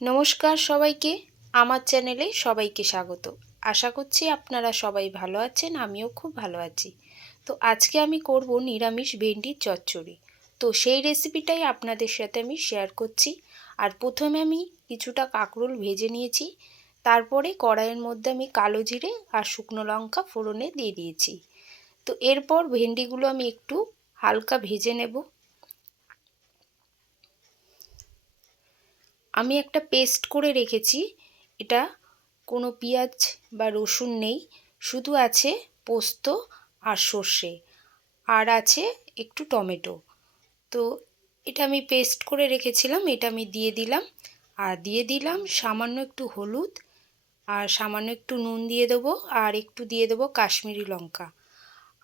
নমস্কার সবাইকে, আমার চ্যানেলে সবাইকে স্বাগত। আশা করছি আপনারা সবাই ভালো আছেন, আমিও খুব ভালো আছি। তো আজকে আমি করব নিরামিষ ভেন্ডির চচ্চড়ি। তো সেই রেসিপিটাই আপনাদের সাথে আমি শেয়ার করছি। আর প্রথমে আমি কিছুটা কাঁকরোল ভেজে নিয়েছি, তারপরে কড়াইয়ের মধ্যে আমি কালো জিরে আর শুকনো লঙ্কা ফোড়নে দিয়ে দিয়েছি। তো এরপর ভেন্ডিগুলো আমি একটু হালকা ভেজে নেব। আমি একটা পেস্ট করে রেখেছি, এটা কোনো পেঁয়াজ বা রসুন নেই, শুধু আছে পোস্ত আর সর্ষে, আর আছে একটু টমেটো। তো এটা আমি পেস্ট করে রেখেছিলাম, এটা আমি দিয়ে দিলাম। আর দিয়ে দিলাম সামান্য একটু হলুদ, আর সামান্য একটু নুন দিয়ে দেবো, আর একটু দিয়ে দেবো কাশ্মীরি লঙ্কা।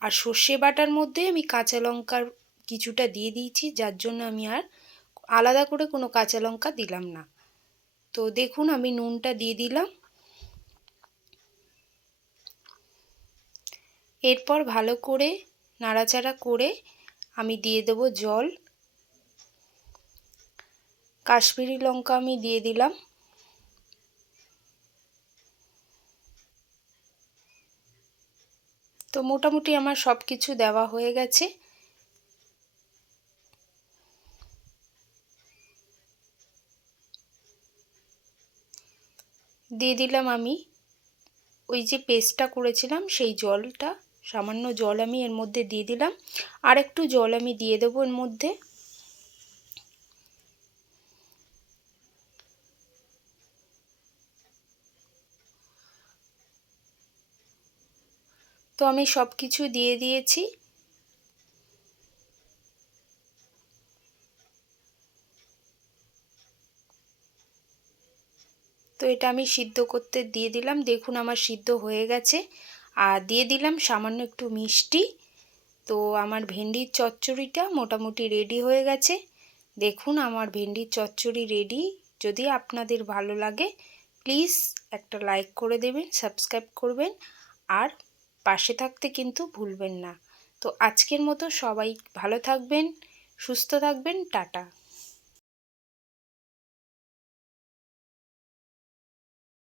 আর সর্ষে বাটার মধ্যে আমি কাঁচা লঙ্কার কিছুটা দিয়ে দিয়েছি, যার জন্য আমি আর আলাদা করে কোনো কাঁচা লঙ্কা দিলাম না। তো দেখুন আমি নুনটা দিয়ে দিলাম। এরপর ভালো করে নাড়াচাড়া করে আমি দিয়ে দেব জল। কাশ্মীরি লঙ্কা আমি দিয়ে দিলাম। তো মোটামুটি আমার সব কিছু দেওয়া হয়ে গেছে। দিয়ে দিলাম আমি ওই যে পেস্টটা করেছিলাম সেই জলটা, সামান্য জল আমি এর মধ্যে দিয়ে দিলাম। আর একটু জল আমি দিয়ে দেবো এর মধ্যে। তো আমি সব কিছু দিয়ে দিয়েছি। তো এটা আমি সিদ্ধ করতে দিয়ে দিলাম, দেখুন আমার সিদ্ধ হয়ে গেছে। আর দিয়ে দিলাম সামান্য একটু মিষ্টি। তো আমার ভেন্ডির চচ্চড়িটা মোটামুটি রেডি হয়ে গেছে। দেখুন আমার ভেন্ডির চচ্চড়ি রেডি। যদি আপনাদের ভালো লাগে প্লিজ একটা লাইক করে দেবেন, সাবস্ক্রাইব করবেন, আর পাশে থাকতে কিন্তু ভুলবেন না। তো আজকের মতো সবাই ভালো থাকবেন, সুস্থ থাকবেন, টাটা।